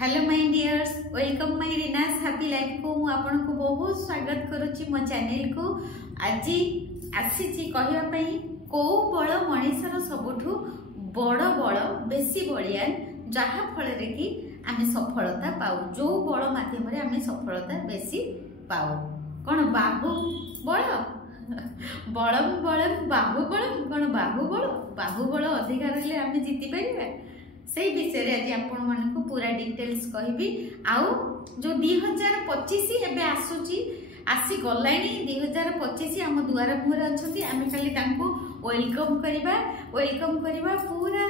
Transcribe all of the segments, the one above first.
Hello my dears, welcome my Reena's happy life को मु आपन को बहुत स्वागत करूची मो चैनल को। आज आसीची कहया पई को बळ मनीषर सबठु बड़ बळ बेसी बळियान जहा फल रे कि आमे सफलता पाऊ, जो बळ माध्यम रे आमे सफलता बेसी पाऊ। कोन बाहु बळ बळम बळम बाहु बळम कोन बाहु बळ अधिकार ले आमे जीति परिबा से विषय रे आज आपण मन को पूरा डिटेल्स कहबी। आउ जो 2025 एबे आसुची आसी गलानी 2025 हम दुआर मुहर अछंती, आमे खाली तांको वेलकम करिबा पूरा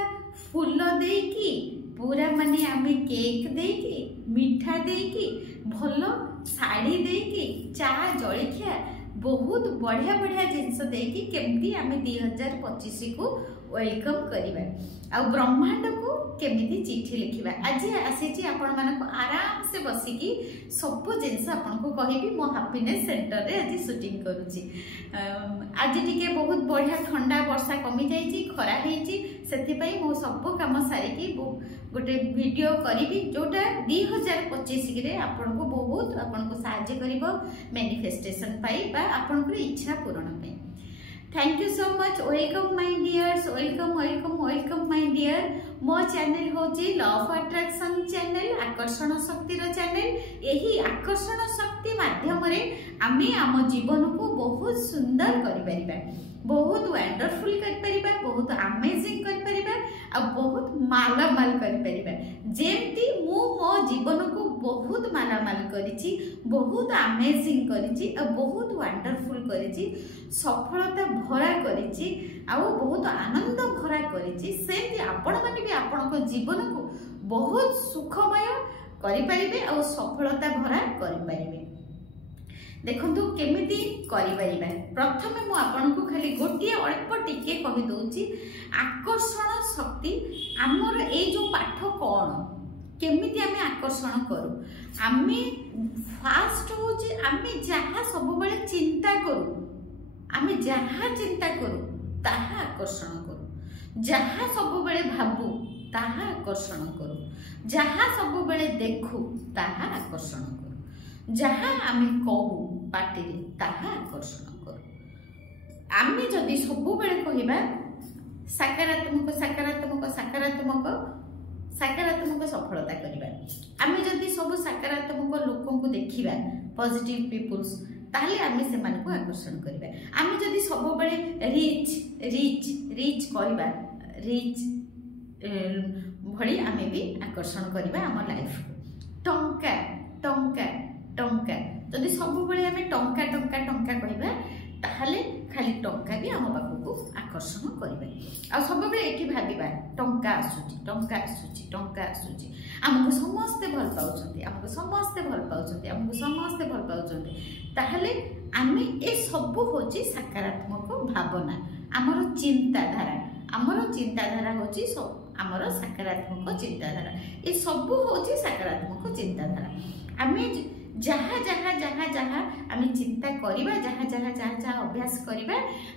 फूल देकी पूरा माने आमे केक देकी मिठा देकी भलो साड़ी देकी चा जळखिया बहुत बढ़िया बढ़िया जिनस देकी केमती आमे 2025 को वेलकम करिबा। आ ब्रह्मांड को केमिति चिठी लिखिबा आज आसीची आपण मानको आराम से बसिकी सब जिनस आपण को कहिबी मो हैप्पीनेस सेंटर रे आज शूटिंग करूची। आज टिके बहुत बढ़िया ठंडा वर्षा कमी जाईची, खरा हेची, सेति पई मो सब काम सारिकी गोटे वीडियो करिबी जोटा 2025 रे आपण को बहुत आपण को सहायता करिवो मैनिफेस्टेशन पाई बा आपण को इच्छा पूर्ण पाई। Thank you so much, welcome my dears, welcome my dear. मो चैनल होची लॉ ऑफ अट्रैक्शन चैनल, आकर्षण शक्ति रो चैनल। यही आकर्षण शक्ति माध्यम रे आमे आम जीवन को बहुत सुंदर करि परिबा, बहुत वंडरफुल करि परिबा, बहुत अमेजिंग करि परिबा आ बहुत मालामाल करि परिबा। जेमती मु मो जीवन को बहुत मालामाल करिछि, बहुत अमेजिंग करिछि आ बहुत वंडरफुल करिछि, सफलता भरा करिछि आ बहुत आनंद भरा करिछि। सेमती आपण माने भी आपण को जीवन को बहुत सुखमय करि परिबे आ सफलता भरा करि परिबे। देखंतु केमिति करि परिबा। प्रथमे मु आपण को खाली गोटिए अल्प टिके कहि दोछि आकर्षण शक्ति हमर ए जो पाठ कोन केमिति आमे आकर्षण करू। आमे फास्ट होछि आमे जहा सब बेले चिंता करू, आमे जहा चिंता करू ताहा आकर्षण करू, जहा सब बेले भाबू ताहा आकर्षण करू, जहा सब बेले देखू ताहा आकर्षण करू, जहा आमे कहू पाटी ताहा आकर्षण करू। आमे जदि सब बेले कहिबा सकारात्मक सकारात्मक सकारात्मक सकारात्मक सफलता करिबा, आमे जदि सब सकारात्मक लोकों को देखिबा पॉजिटिव पीपल्स ताहले आमे से मान को आकर्षण करिबा। आमे जदि सब बेले रिच रिच रिच कहिबा रिच भली आमे भी आकर्षण करिबा हम लाइफ को। टंका टंका टंका जदि सब बेले आमे टंका टंका टंका कहिबा ताहले खाली टंका भी हम पाखु आकर्षण करिबा। आ सब बेले एठी भाबिबा टंका आसुची टंका आसुची टंका आसुची, हमको समस्त भल पाउछंती, हमको समस्त भल पाउछंती, हमको समस्त भल पाउछंती, ताहले आमे ए सब होची सकारात्मक भावना। हमर चिंताधारा होची सब हमर सकारात्मक चिंताधारा, ए सब होची सकारात्मक चिंताधारा। आमे जहा जहा जहा जहा आमे चिंता करिबा, जहा जहा जहा जहा अभ्यास करिबा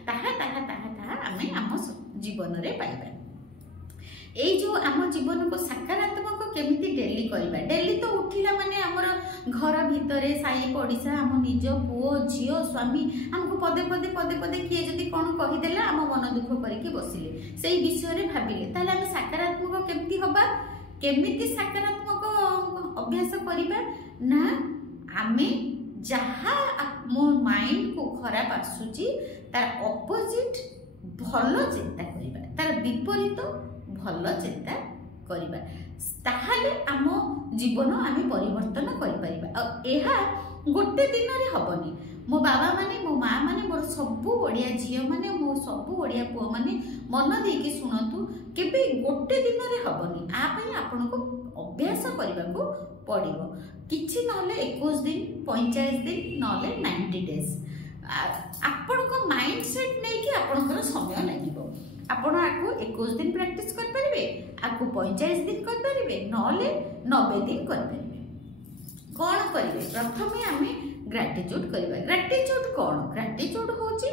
ताहा ताहा ताहा ताहा आमे हम जीवन रे पाइबा। ए जो आम जीवन को सकारात्मक केमिति डेली करिबा। डेली तो उठिला माने हमर घर भितरे साई पड़िसा हम निज पुओ झियो स्वामी हमको पदे पदे पदे पदे किए जदि कोन कहि देला हम मन दुख करके बसिले सेई विषय रे भाबिले ताले हम सकारात्मक केमिति होबा, केमिति सकारात्मक अभ्यास करिबा ना आमे जहा मो माइंड को खराब आसुची तार ऑपोजिट भलो चिंता करिबा, तार विपरीत भलो चिंता करिबा, ताहाले आम जीवन आमे परिवर्तन करि परिबा। आ एहा गोटे दिन रे हबनी। मो बाबा माने मो माँ माने मोर सबु ओडिया झियो माने मो सबु ओडिया पुओ माने मन देकी सुनतु केबे गोटे दिन रे हबनी। आ पई आपन को अभ्यास करबा को पड़िबो, किछि नले 21 दिन 45 दिन नले 90 डेज। आपन को माइंड सेट नै कि आपन को समय लागिबो। आपण आको 21 दिन प्रैक्टिस कर परिबे, आको 45 दिन कर परिबे, नले 90 दिन कर परिबे। कोन करिवे? प्रथमे आमे ग्रैटिट्यूड करिबा। ग्रैटिट्यूड कोन? ग्रैटिट्यूड होची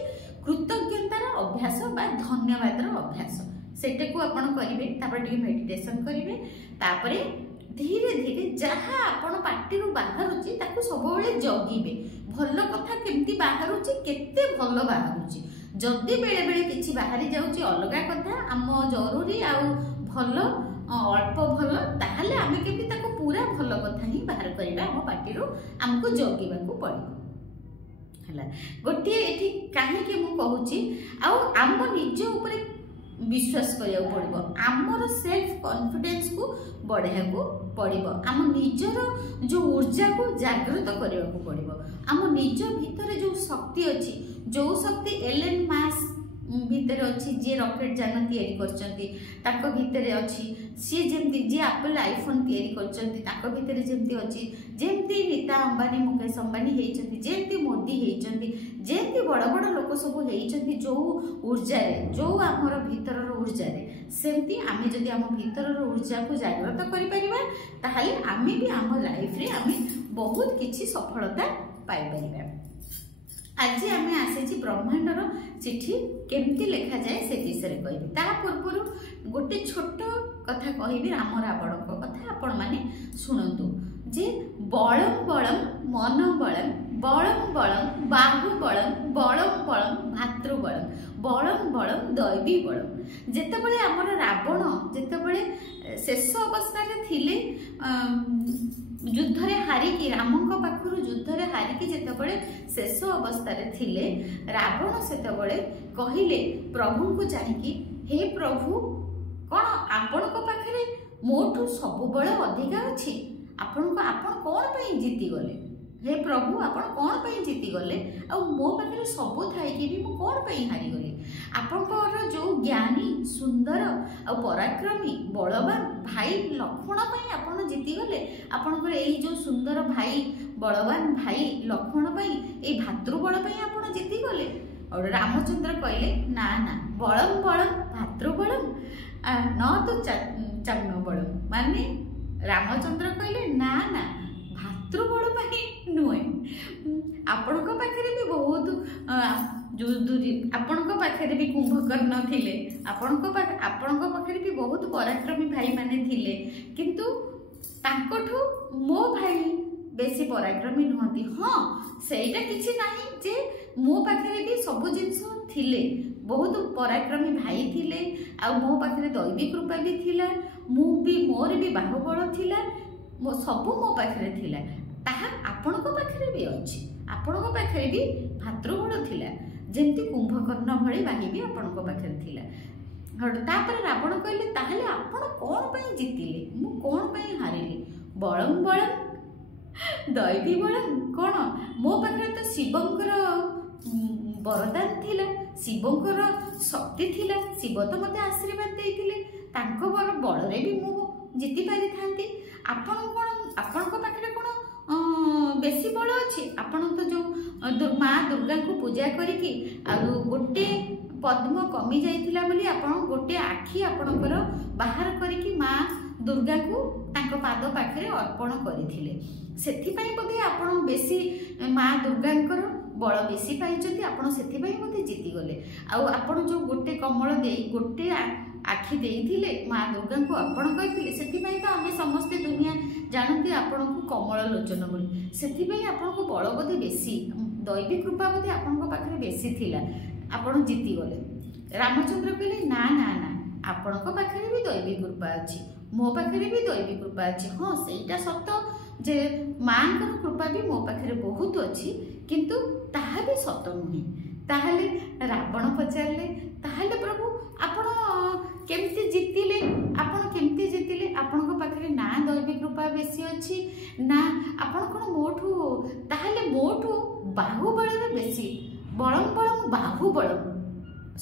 कृतज्ञतार अभ्यास बा धन्यवादर अभ्यास। सेटे को आपण करिवे, तापर टिके मेडिटेशन करिवे, तापरे धीरे धीरे जहाँ आपण पार्टी बाहरुची ताकू सब जगिबे भल कथा केमती बाहरुची केते भल बाहरुची जदि बेले बेले किछि बाहरी जाउची अलगा कथा आम जरूरी आ भल अल्प भल ताहले आमे केमती ताकू पूरा भल कथा ही बाहर करबा आम पार्टी आमको जगिबाकू पड़िबो हला गोटे एठी काहे के मु कहूची आ आम निज ऊपर विश्वास करिया पड़िबो आमर सेल्फ कॉन्फिडेंस को बढ़ाया को पड़िबो आम निजर जो ऊर्जा को जागृत करिया को पड़िबो आम निज भीतर जो शक्ति अछि जो शक्ति एलन मास भीतर अच्छी जी रॉकेट जान तैयारी करचंती ताको भीतर अच्छी सी जेमती जी एप्पल आईफोन तैयारी करचंती ताको भीतर जेमती अच्छी जेमती नीता अंबानी मुकेश अंबानी हेचंती जेमती मोदी हेचंती जेमती बड़ बड़ लोक सब हेचंती जो ऊर्जा रे जो हमर भीतर ऊर्जा रे सेमती आमे जदि हम भीतर ऊर्जा को जागृत करि परिबा ताहाले आमे भी हम लाइफ रे आमे बहुत किछि सफलता पाई परिबा आज आम आसी ब्रह्मांडर चिठी केमती लेखा जाए से विषय कहबी ता पूर्व गोटे छोट कथा कहबी राम रावण कथा आपण माने सुनंतु जे बलम बलम मन बलम बलम बलम बाहु बलम बलम बलम भातृ बलम बलम बलम दैवी बलम जेतेबेले आमर रावण जेतेबेले शेष अवस्था रे थिले युद्ध रे हारिकी रामंक पाखरु युद्ध रे हारिकी जेतेबेले शेष अवस्था रे थिले रावण सेतेबेले कहिले प्रभु को जानिकी हे प्रभु कौन आपण को पाखरे मोठू सब बळ अधिका अछि आपण कौन पे जीति गले हे प्रभु आपण कौन पे जीति गले आ मो पाखरे सब थाई कि भी मो कौन पे हारि गले आपनकर जो ज्ञानी सुंदर आ पराक्रमी बलवान भाई लक्ष्मण पे आपण जीति गले आपनकर एई जो सुंदर भाई बलवान भाई लक्ष्मण पे एई भातृबल पे आपण जीति गले और रामचंद्र कहले ना ना बलम बलम भातृबलम न तो चन्न बलम माने रामचंद्र कहले ना ना भातृबल पाई नुहे आपण पाखे भी बहुत जो दूरी आपण पाखे भी कुंभकर्ण थिले आपण पाखे भी बहुत पराक्रमी भाई माने थिले किंतु तांकोठू मो भाई बेसी पराक्रमी नुहंती हाँ सेटा किछि नाही जे मो पाखे भी सब जिंस थिले बहुत पराक्रमी भाई थिले आ मो पाखे दैवी कृपा भी थिला मु भी मोर भी बाहुबल थिला मो सब मो पाखे थिला ताहा आपण पाखे भी अछि आपण पाखे भी भातृबल थिला जेमती कुंभकर्ण भली बाही भी आपण पाखे थिला तापर रावण कहले ताहले आपण कोन पई जितिले मु कोन पई हारिले बलम बलम दैवी बलम कोन मो पाखे तो शिवंकर वरदान थिला शिवंकर शक्ति थिला शिव तो मते आशीर्वाद देइथिले तांको बर बलरे भी मु जिति पारि थांती आपण कोन आपण को पाखे कोन बेसी बल अछि आपण तो जो माँ दुर्गा को पूजा करिकी आ गोटे पद्म कमी जाइथिला बोली आपण गोटे आखी आपणकर बाहर करिकी माँ दुर्गा को तांको पाद पाखरे अर्पण करिथिले सेथि पई बोधे आपण बेसी माँ दुर्गांकर बल बेसी पाइचंती आपण सेथि पई बोधे जीति गले आ आपण जो गोटे कमल देई गोटे आखि देइथिले माँ दुर्गा को अर्पण करथिले सेथि पई तो आमे समस्त दुनिया जानती आपण को कमल लोचन बोली सेथि पई आपण को बल बोधे बेसी दैवी कृपा बोधे आपण को पाखरे बेसी थिला आपण जीति गले रामचंद्र कहले ना ना ना आपण को पाखरे भी दैवी कृपा अछि मो पाखरे भी दैवी कृपा अछि हाँ सेटा सत जे माँ कृपा भी मो पाखरे बहुत अछि किंतु ताहा भी सत नुहे ताहले रावण पचारले ताहले प्रभु आपण केमती जीतिले आपण केमती जीतिले आपण को पाखरे ना दैवी कृपा बेसी अछि ना आपण कोन मोठू ताहले मोठू बाहुबल रे बेसी बलम बलम बाहुबल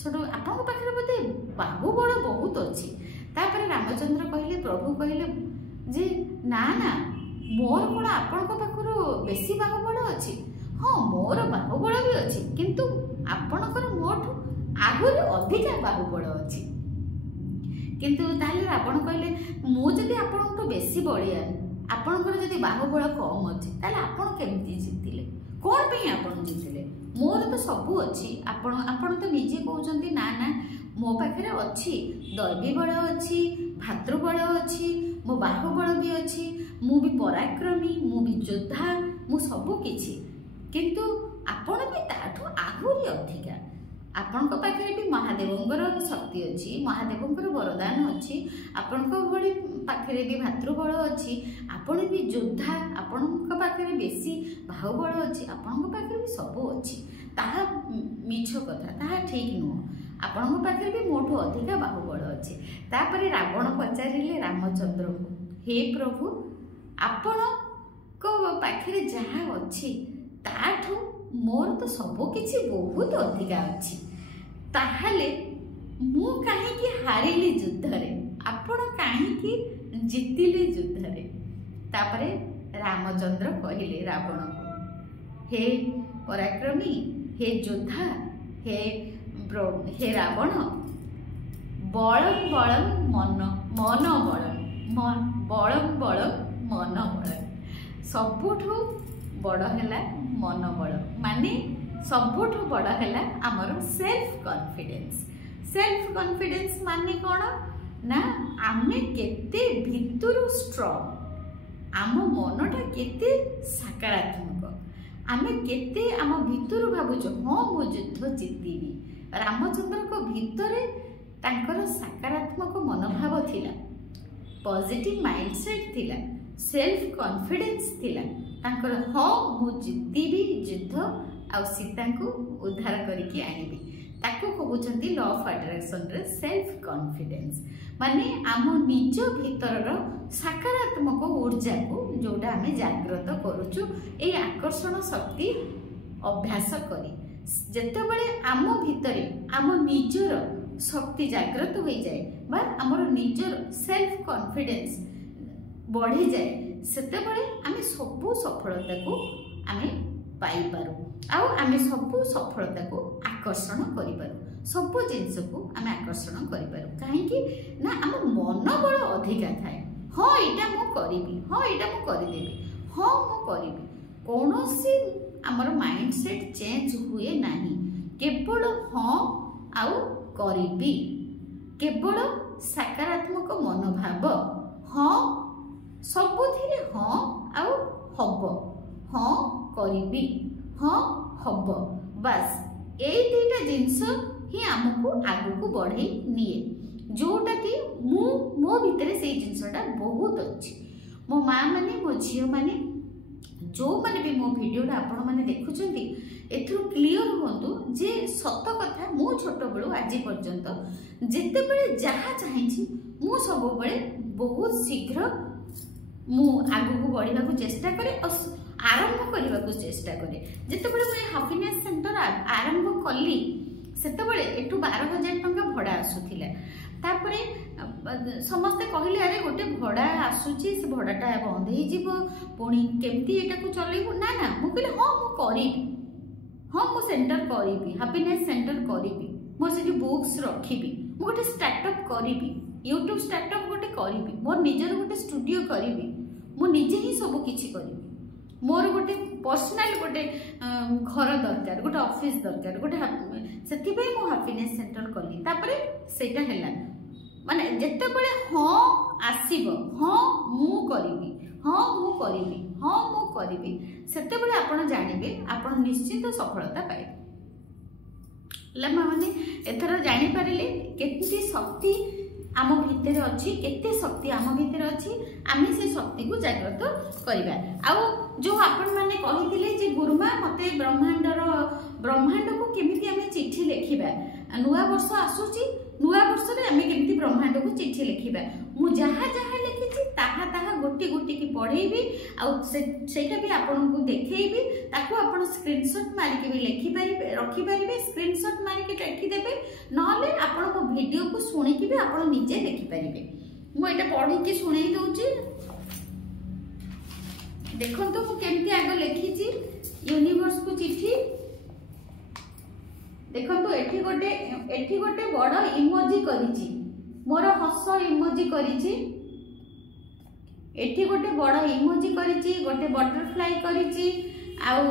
सडो आपण को पाखरे बोते बाहुबल बहुत अछि तापर रामचंद्र कहले प्रभु कहले जे ना ना मोर कोन आपण को पाखरो बेसी बाहुबल अछि हाँ मोर बाहुबल भी अछि किंतु आपणकर मोठू आहुरी अधिका बाहुबल अछि किंतु ताले रावण कहले मु जदि आपणटू बेसी बलिया आपणकर जदि बाहुबल कम अछि ताले आपण केमती जितिले कोन पे आपण जितिले मोर तो सब अछि आपण तो निजे कहउचंती ना ना मो पाखरे अछि दैवी बल अछि भातृबल अछि मो बाहुबल भी अच्छी, मु भी पराक्रमी, मु भी योद्धा, मु सबु किछि। किंतु आपण भी ताठू आहुरी अधिका, आपणक पाखे भी महादेवंकर शक्ति अच्छी, महादेवंकर वरदान अच्छी, आपणक भली पाखे भी भातृबल अच्छी, आपण भी योद्धा, आपणक पाखे बेसी बाहुबल अच्छी, आपणक पाखे भी सबू अच्छी। ताहा मिछ कथा, ताहा ठीक नुह। आपणक पाखे भी मोठू अधिका बाहुबल अच्छी। तापरे रावण पचारिले रामचंद्र को, हे प्रभु आपण पाखे जहा अच्छी ताठू मोर तो सबु किछि बहुत अधिका अच्छी, ताहले मु काहेकि हारिली युद्ध रे, आपण काहेकि जितिले युद्ध रे। तापरे रामचंद्र कहिले रावण को, हे पराक्रमी, हे योद्धा, हे रावण, बलम बलम मन मन बलम मन बल, सबुठू बड़ हैला मन बल, माने सबुठू बड़ हैला आमर सेल्फ कॉन्फिडेंस। सेल्फ कॉन्फिडेंस माने कौन ना, आमे केते भितरु स्ट्रॉन्ग, आम मनटा केते सकारात्मक, आमे केते आम भितरु भाबुचो हाँ मु युद्ध जितिबी। रामचंद्र को भितरे तांकर सकारात्मक मनोभाव थिला, पॉजिटिव माइंडसेट थिला, सेल्फ कॉन्फिडेंस थिला, तांकर हाँ मु जितिबी युद्ध आ सीता को उद्धार करके आनिबी। ताको कहउछंती लॉ ऑफ अट्रैक्शन रे सेल्फ कॉन्फिडेंस, माने आम निज भीतर सकारात्मक ऊर्जा को जोटा आमे जागृत करूचु ए आकर्षण शक्ति अभ्यास करी। जेतेबेले आम भितरे आम निजर शक्ति जागृत हो जाए बा आमर निजर सेल्फ कॉन्फिडेंस बढ़ी जाए, सेतेबेले आमे सबु सफलता को आमे पाई पारू, आउ आमे सबु सफलता को आकर्षण करि पारू, सबु जिंस को आमे आकर्षण करि पारू। काहेकि ना आम मन बल अधिका थाए, हाँ एटा मु करिबी, हाँ एटा मु करिदेबी, हाँ मु करिबी, कोनोसी आमर माइंडसेट चेंज हुए नाही, केवल हाँ आउ करिबी, केवल सकारात्मक मनोभाव, हाँ सबुथिरे हाँ आउ हब, हाँ करिबी, हाँ हब, बस ए दुईटा जिनस ही आमको आगु बढ़े निए, जोटा कि मो भितर से जिनसटा बहुत अच्छी। मो माँ माने मो झील माने जो माने भी मो वीडियोटा आपण माने देखुचंती एथु क्लियर होंतु जे सत कथा मो छोट बेलू आज पर्यंत जेते बेले जहा चाहिछि मो सब बेले बहुत शीघ्र मु आगु को बढ़िबा को चेष्टा करे और आरंभ करबा को चेष्टा करे। जेते बेले मैं हैप्पीनेस सेंटर आरंभ कली सेते बेले एटु 12,000 टंका भड़ा आसुथिला, तापरे समस्ते कहले अरे गोटे भड़ा आसुची से भड़ाटा बंद हो जीवो पुणी केमती एटा को चलेबो ना ना मु कहले हां मु करिबी, हां मु सेंटर करिबी, हैप्पीनेस सेंटर करिबी, मो से बुक्स रखिबी, मु गोटे स्टार्टअप करिबी, यूट्यूब स्टार्टअप गोटे करिबी, मोर निजर गोटे स्टूडियो करिबी, मु निजे ही सब किछि करिबी, मोर गोटे पर्सनल गोटे घर दरकार, गोटे ऑफिस दरकार, गोटे सेति पे मु हैप्पीनेस सेंटर कली। तापरे सेटा हैला माने जेते बेले हाँ आसीबो, हाँ मु करिबी, हाँ मु करिबी, हाँ मु करिबी, सेते बेले आपण जानिबे आपण निश्चित सफलता पाइबे। लम्मा माने एथरा जानि पारिले केते शक्ति आम भितर अच्छी, केते शक्ति आम भितर अच्छी, आमे से शक्ति को जागृत करिबा। आउ जो आपण माने कहिथिले जे गुरुमा मते ब्रह्मांड को केमिति आमे चिट्ठी लेखिबा, नुआ वर्ष आसुची, नुआ वर्ष रे आमे केमिति ब्रह्मांड को चिट्ठी लेखिबा, मु जहा जहा लिखिछि ताहा ताहा गोटी गोटी की पढेबी आउ सेटा भी आपण को देखेबी, ताको आपण स्क्रीनशॉट मारि के भी लेखि पारिबे, रखि पारिबे, स्क्रीनशॉट मारि के लेखि देबे, नले आपण मो वीडियो को सुनि के भी आपण निजे लेखि पारिबे। मु एटा पढि के सुनै दउची, देखंतु मु केमति आगो लेखिछि यूनिवर्स को चिट्ठी। देखंतु एठी गोटे बड़ इमोजी करिछि, मोर हस इमोजी करिछि, एठी गोटे बड़ इमोजी करिछि, गोटे बटरफ्लाई करिछि, आउ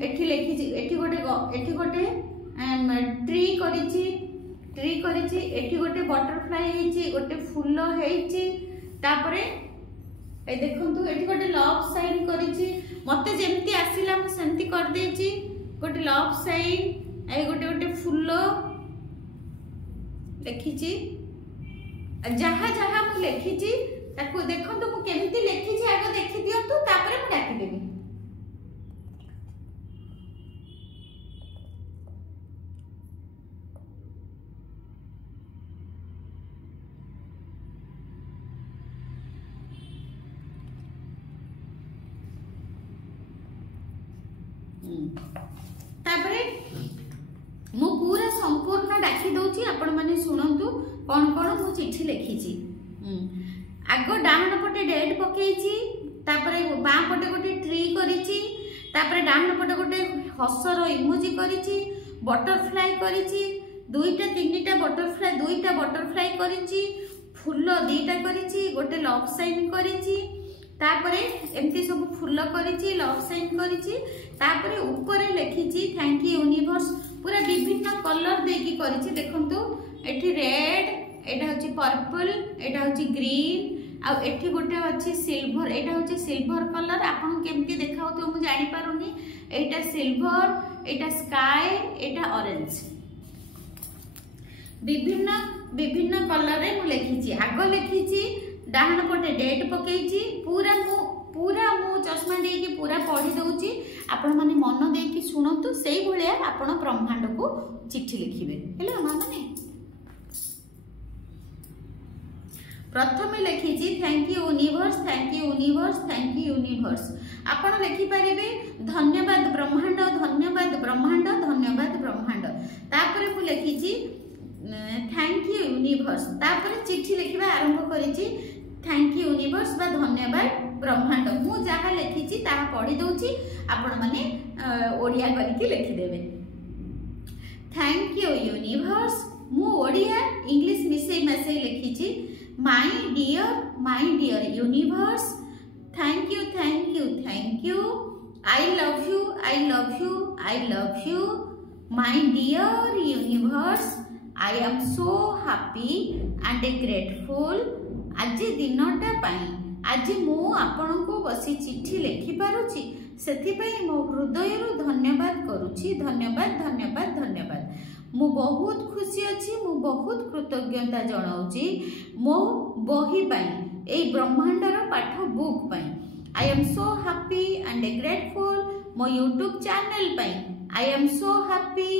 एठी लेखिछि, एठी गोटे ट्री करिछि, एठी गोटे बटरफ्लाई हेछि, गोटे फूल हेछि, तापरे ए देखंतु एठी गोटे लव साइन करिछि मते जेमती आसिला हम सेमती कर देछि गोटे लव साइन ए गोटे गोटे फूल लिखिछि जहा जहा मु लिखिछि ताको देखंतु मु केमती लिखिछि आगो देखि दियंतु तापरे मु डाकी देबी तापरे मु पूरा संपूर्ण डाकी दउची आपण माने सुनंतु कोन कोन मु चिट्ठी लिखिची आगो डाहन पटे डेट पकेइची तापरे बा पटे गोटे ट्री करिची तापरे डाहन पटे गोटे हसर इमोजी करिची बटरफ्लाई करिची दुईटा तीनटा बटरफ्लाई करिची फूल दीटा करिची गोटे लव साइन करिची तापरे एमती सब फूल करिची लव साइन करिची तापरे ऊपर लिखिची थैंक यू यूनिवर्स पूरा विभिन्न कलर देकी करिची देखंतु एठी रेड एटा होची पर्पल एटा होची ग्रीन आ एठी गोटे अछि सिल्वर एटा होची सिल्वर कलर आपन केमती देखाउ तो मु जानि पारुनी एटा सिल्वर एटा स्काई एटा ऑरेंज विभिन्न विभिन्न कलर रे मु लिखिची आगो लिखिची डाहन पटे डेट पकेइची पूरा मु चश्मा देकी पूरा पढ़ी दउची आपण माने मन देकी सुनंतु सेही भलिया आपण ब्रह्मांड को चिट्ठी लिखिबे हेलो मां माने प्रथमे लिखिची thank you universe thank you universe thank you universe आपण लिखि परिबे धन्यवाद ब्रह्मांड धन्यवाद ब्रह्मांड धन्यवाद ब्रह्मांड तापरे मु लिखिची थैंक यू यूनिवर्स तापरे चिट्ठी लिखिबा आरंभ करिची थैंक यू यूनिवर्स बा धन्यवाद ब्रह्मांड मु जहा लिखिची ताहा पढ़ी दउची आपण माने ओडिया करके लिखि देबे थैंक यू यूनिवर्स मु ओडिया इंग्लिश मिसई मैसेज लिखिची my dear universe thank you thank you thank you I love you I love you I love you my dear universe I am so happy and grateful आज दिनटा पाई आज मु आपन को बसी चिट्ठी लिखि पारुची सेथि पई मो हृदय रु धन्यवाद करूची धन्यवाद धन्यवाद धन्यवाद मु बहुत खुशी अछि मु बहुत कृतज्ञता जणाउची मो बही पई ए ब्रह्मांड रो पाठ बुक पई आई am so happy and grateful मो यूट्यूब चैनल पई आई am so happy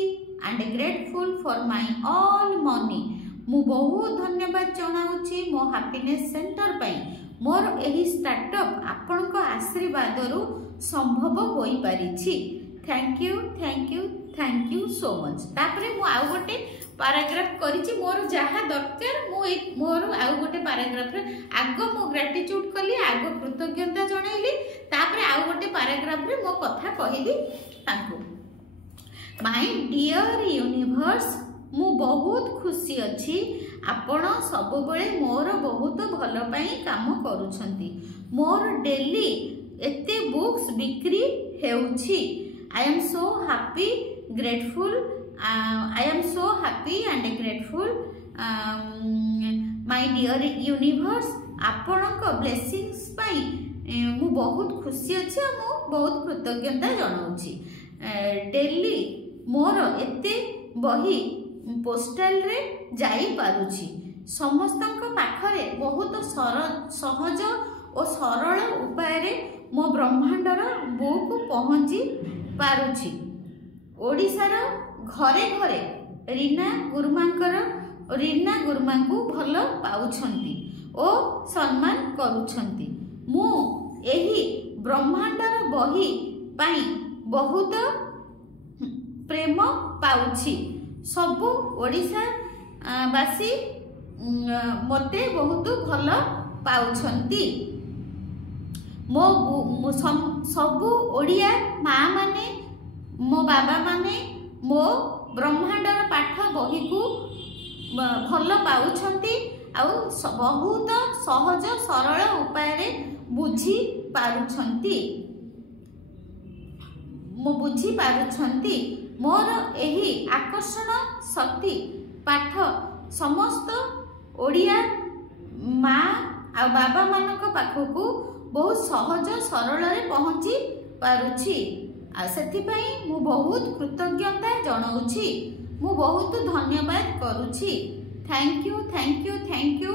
and grateful for my all money मु बहुत धन्यवाद जणाउची मो हैप्पीनेस सेंटर पई मोर एही स्टार्टअप आपन को आशीर्वाद रु संभव होई पारिछि थैंक यू सो मच तापरे मु आउ गोटे पैराग्राफ करिछि मोर जहा दरकार मु मोर आउ गोटे पैराग्राफ रे आगो मु ग्रेटिट्यूड कली आगो कृतज्ञता जणाइली तापरे आउ गोटे पैराग्राफ रे मो कथा कहिली ताको माय डियर यूनिवर्स मु बहुत खुशी अछि आपण सब बेले मोर बहुत भल पई काम करूछंती मोर डेली एते बुक्स बिक्री हेउछि I am so happy grateful I am so happy and grateful my dear universe आपण को ब्लेसिंग्स पई मु बहुत खुशी अछि मु बहुत कृतज्ञता जणाउछि डेली मोर एते बही पोस्टल रे जाई पारुछि समस्तक पाखरे बहुत सहज और सरल उपाय रे मो ब्रह्मांडर बुक पहुंची पारुछि ओडिसार घरे घरे रीना गुरुमा को भल पाउछंती ओ सम्मान करूछंती मु एही ब्रह्मांडर बही पाई बहुत प्रेम पाउछि सबु ओडिसा बासी मते बहुत भल पाउछंती मो सबु ओडिया माँ माने मो बाबा माने मो ब्रह्मांडर पाठ बही को भल पाउछंती आउ बहुत सहज सरल उपाय रे बुझी पारुछंती मो बुझी पारुछंती मोर एही आकर्षण शक्ति पाठ समस्त ओडिया माँ आ बाबा मानक पाखकू बहुत सहज सरल रे पहुँची पारुछि सेथिपाई मु बहुत कृतज्ञता जणाउछि मु बहुत धन्यवाद करूछि thank you thank you thank you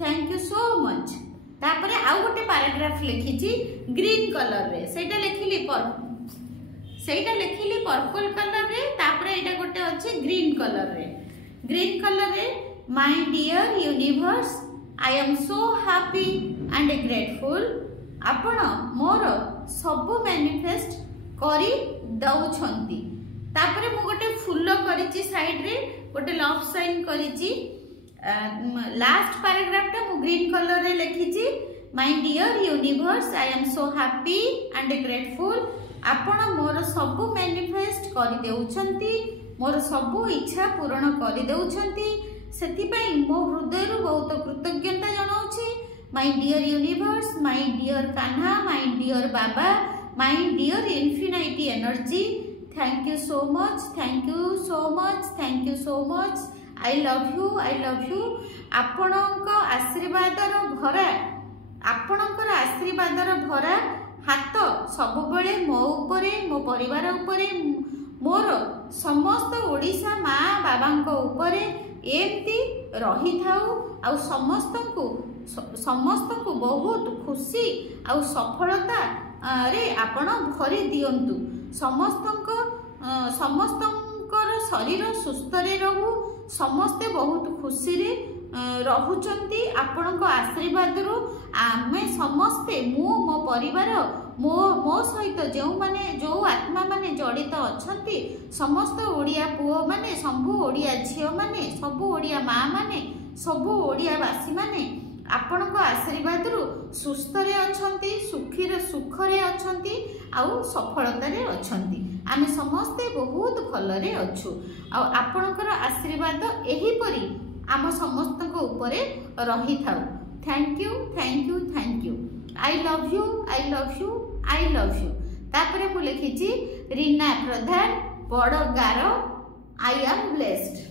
thank you so much. तापरे आउ गोटे पैराग्राफ लिखिछि ग्रीन कलर रे सेटा लिखिली पर्पल कलर रे तापरे एटा गोटे अछि ग्रीन कलर रे my dear universe I am so happy and grateful आपण मोर सबु मैनिफेस्ट करी दउछंती। तापरे मु गोटे फूल करिछि साइड रे गोटे लव साइन करिछि लास्ट पैराग्राफ टा मु ग्रीन कलर रे लिखिछि my dear universe I am so happy and grateful आपण मोर सबु मैनिफेस्ट करी देउछंती मोर सबु इच्छा पूर्ण करी देउछंती सेथिपाई मो हृदय रु बहुत कृतज्ञता जणाउछि my dear universe my dear Kanha my dear बाबा my dear infinity energy thank you so much thank you so much thank you so much I love you आपणक आशीर्वादर भरा हाथ सबुबले मो उपरे मो परिवार उपरे मोर समस्त ओडिशा माँ बाबांको उपरे एमती रही थाउ आ समस्त को बहुत खुशी आ सफलता रे आपण भरी दियंतु समस्तंकर शरीर सुस्थ रे रहू समस्ते बहुत खुशी रे रहुचंती आपणक आशीर्वाद रु आमे समस्ते मो परिवार मो सहित जो आत्मा माने जड़ित अछंती समस्त ओडिया पुओ माने सबु ओडिया झियो माने सबु ओडिया माँ माने सबु ओडिया वासी माने आपणक आशीर्वाद रु सुस्थ रे अछंती सुख रे अछंती आउ सफलता रे अछंती आमे समस्ते बहुत भलरे अछु आ आपणकर आशीर्वाद एही परी आम समस्त को ऊपरे रही थाउ thank you thank you thank you I love you I love you I love you. तापरे मु लिखिछि रीना प्रधान बड़ गारो आई एम ब्लेस्ड।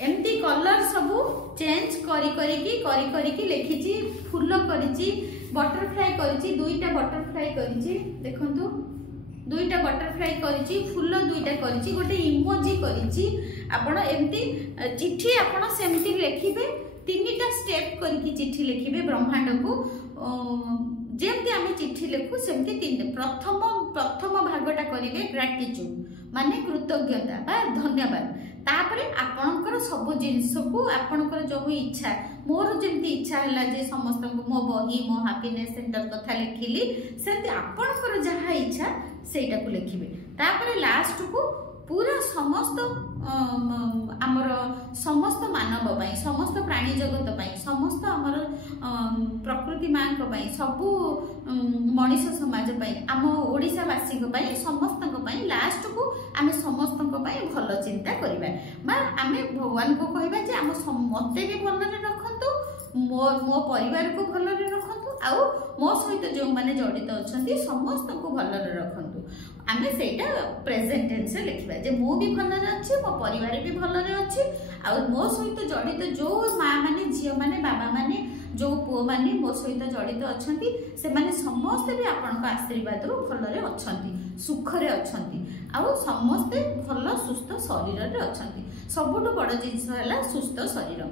एमती कलर सबू चेंज करी लिखिछि फूल करिछि बटरफ्लाई करिछि दुईटा बटरफ्लाई करिछि देखंतु दुईटा बटरफ्लाई करिछि फूल दुईटा करिछि गोटे इमोजी करिछि आपण एमती चिट्ठी आपण सेमती लिखिबे तीनटा स्टेप करिछि चिट्ठी लिखिबे ब्रह्मांड को जेमती आमे चिट्ठी लिखु सेमती तीन प्रथम भागटा करिवे ग्रेटिट्यूड माने कृतज्ञता बा धन्यवाद तापरे आपणकर सब जिनिस को आपणकर जो इच्छा मोर जेमती इच्छा है जे समस्त मो बही मो हैप्पीनेस सेंटर कथा लिखिली सेमती आपणकर जहा इच्छा सेटा को लिखिबे तापरे लास्ट को पूरा समस्त आमर समस्त मानव पाई समस्त प्राणी जगत पाई समस्त आमर प्रकृति माँ पाई सबू मनीष समाज पाई आम ओडिशावासी पाई समस्त पाई लास्ट को आमे समस्त पाई भल चिंता करिबा बा आमे भगवान को कहबा जे आम मते भी भलरे रखंतु मो परिवार को भलरे रखंतु आउ मो सहित जो माने जड़ित अछंती समस्त को भलरे रखंतु आमे सेटा प्रेजेंट टेंस रे लिखबा जे मो भी भलरे अछि मो परिवार भी भलरे अछि आ मो सहित जड़ित जो माँ माने झियो माने बाबा माने जो पुओ माने मो सहित जड़ित अछंती से माने समस्त भी आपनका आशीर्वाद रु भलरे अछंती सुख रे अछंती आ समस्त भल सुस्थ शरीर रे अछंती सबुठु बड़ जिंस हला सुस्थ शरीर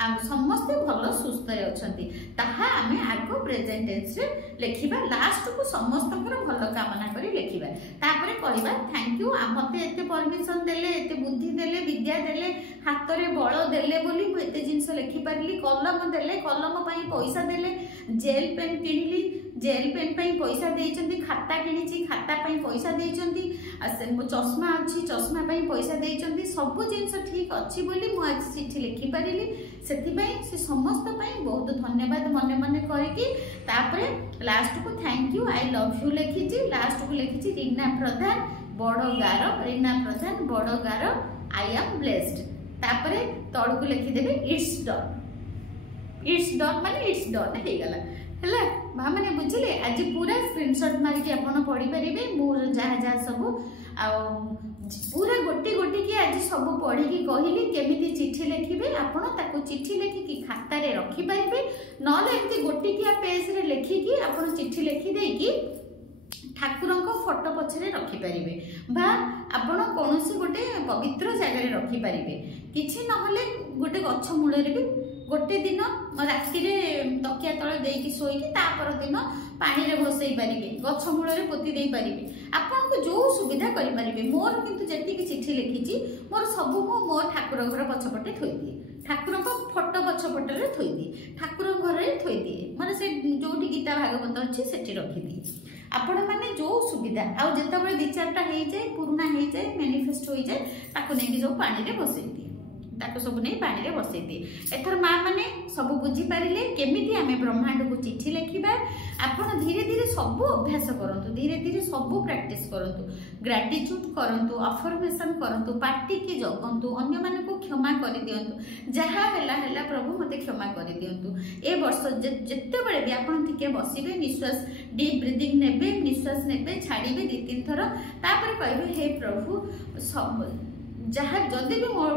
आम समस्ते भल सुस्थ अछंती ताहा आमे आगो प्रेजेंट टेंस रे लिखिबा लास्ट को समस्तकर भल कामना करी लिखिबा तापरे कहबा थैंक यू मते एते परमिशन देले एते बुद्धि देले विद्या देले हाथ रे बळ देले बोली मु एते जिंस लिखि परली कलम देले कलम पई पैसा देले जेल पेन किनिली जेल पेन पई पैसा देइचंती खाता किनिची खाता पई पैसा देइचंती चश्मा अछि चश्मा पई पैसा देइचंती सब जिंस ठीक अछि बोली मु आज चिट्ठी लिखि परिली सेथिबाई से समस्त पाई बहुत धन्यवाद मने मने करके तापरे लास्ट को thank you I love you लिखिची लास्ट को लिखिची रीना प्रधान बड़ गारो रीना प्रधान बड़ गारो आई एम ब्लेस्ड तापरे तळ को लिखि देबे इट्स डन माने इट्स डन हे गला हला भा माने बुझिले आज पूरा स्क्रीनशॉट मार के आपण पढी परिबे मोर जहा जहा सब आ पूरा गोटी गोटी की आज सब पढ़ी कहली केमिति चिठी लिखिबे आपण ताको चिठी लिखिकी खातार रखिपारे नले एमती गोटिकिया पेज रे लिखिकी आपण चिठी लिखि देकी ठाकुर फोटो पछरे रखिपारे बा आपण कौन गोटे पवित्र जगह रखिपारे किछि नहले गोटे गछ मूल भी गोटे दिन राति तकिया तले देकी शोईकी तापर दिन पानी रे भसई पारिबे गछ मूल रे पोती देई पारिबे आपन को जो सुविधा करि पारिबे मोर किंतु जेति की चिठी लिखिची मोर सब मो ठाकुर घर पछपटे थोई दिए ठाकुर को फोटो पछपटे रे थोई दिए ठाकुर घर रे थोई दिए माने से जोठी गीता भागवत अछि सेठी रखि दिए आपण माने जो सुविधा आ जेता बळे विचारटा हेई जाय पुराना हेई जाय मैनिफेस्ट होई जाय ताको नै कि जो पानी रे बसई दिए ताको सब नहीं पानी रे बसई दिए एथर माँ माने सब बुझी पारिले केमिति आमे ब्रह्मांड को चिठी लिखिबा आपण धीरे धीरे सब अभ्यास करंतु धीरे धीरे सब प्रैक्टिस करंतु ग्रेटिट्यूड करंतु अफर्मेशन करंतु पार्टी के जगंतु अन्य माने को क्षमा करि दियंतु जहा हैला प्रभु मते क्षमा करि दियंतु ए वर्ष जत्ते बेले भी आपण थिके बसिबे निश्वास डीप ब्रीथिंग नेबे निश्वास नेबे छाड़ीबे दि तीन थर तापर कहबे हे प्रभु सब जहा जदि भी मोर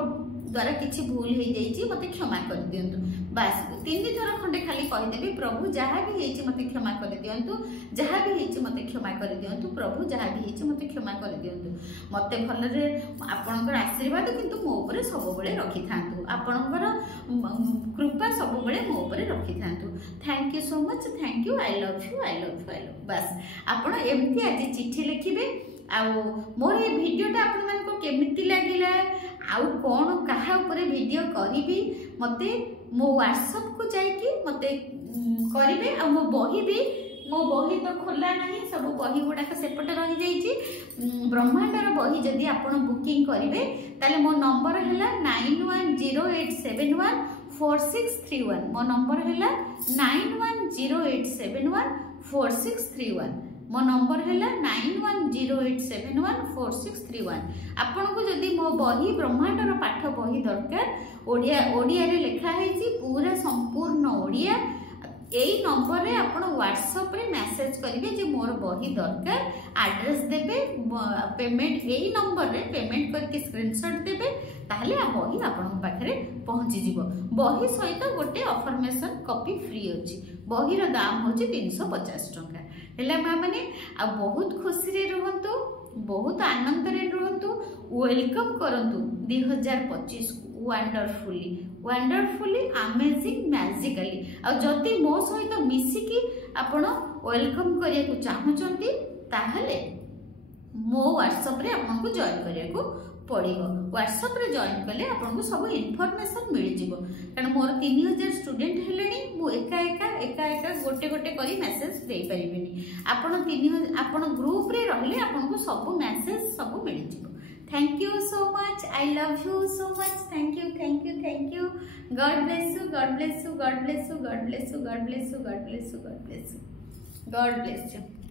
द्वारा किसी भूल हो जाइए मत क्षमा कर दिंतु बास तीन थर खंडे खाली कहीदेवी प्रभु जहाँ भी होती मत क्षमा कर दिंतु जहाँ भी होती मत क्षमा कर दिंतु प्रभु जहाँ भी होती मत क्षमा कर दिंतु मत भलरे आपणकर आशीर्वाद किंतु मो ऊपर सब बेले रखि थांतु आपणकर कृपा सब बेले मो ऊपर रखि थांतु thank you so much thank you I love you I love you I love बस आपण एमती आज चिट्ठी लिखिबे आ मोर ये वीडियोटा आपण मन को केमिति लागिला आउ कौन कहा ऊपर वीडियो करी मते मो व्हाट्सएप को जाइए मते करिवे आ मो बही भी मो बही तो खोला नहीं सब बही गुड़ाक सेपटे रही जाइए ब्रह्मांडर बही जदि आपण बुकिंग करिवे ताले मो नंबर हैला 9108714631 मो नंबर हैला 9108714631 मो नंबर है 9108714631 आपन को जदि मो बही ब्रह्मांडर पाठ बही दरकार ओडिया ओडिया रे लिखा है पूरा संपूर्ण ओडिया यही नंबर रे आपन व्हाट्सएप रे मैसेज करिवे जे मोर बही दरकार एड्रेस देबे पेमेंट यही नंबर रे पेमेंट करके स्क्रीनशॉट देबे ताहले आ बही आपन पाखरे पहुंची जिवो बही सहित गोटे अफर्मेशन कॉपी फ्री अछि बही रो दाम होछि 350 टका हेला माँ मैंने आ बहुत खुशी रे रहंतु बहुत आनंद रे रहंतु वेलकम करंतु 2025 वंडरफुली अमेजिंग मैजिकली आ जति मो सहित मिसिकी आपण वेलकम करिया को चाहउचंती ताहले मो व्हाट्सएप रे आपन को जॉइन करिया को पड़िगो व्हाट्सएप रे जॉइन कले आपन को सब इन्फॉर्मेशन मिल जिवो कारण मोर 3000 स्टूडेंट हेलेनी मु एका गोटे गोटे करी मैसेज दे परिबिनी आपन 3000 आपन ग्रुप रे रहले आपन को सब मैसेज सब मिल जिवो thank you so much I love you so much thank you God bless you God bless you God bless you God bless you God bless you God bless you God bless you God bless you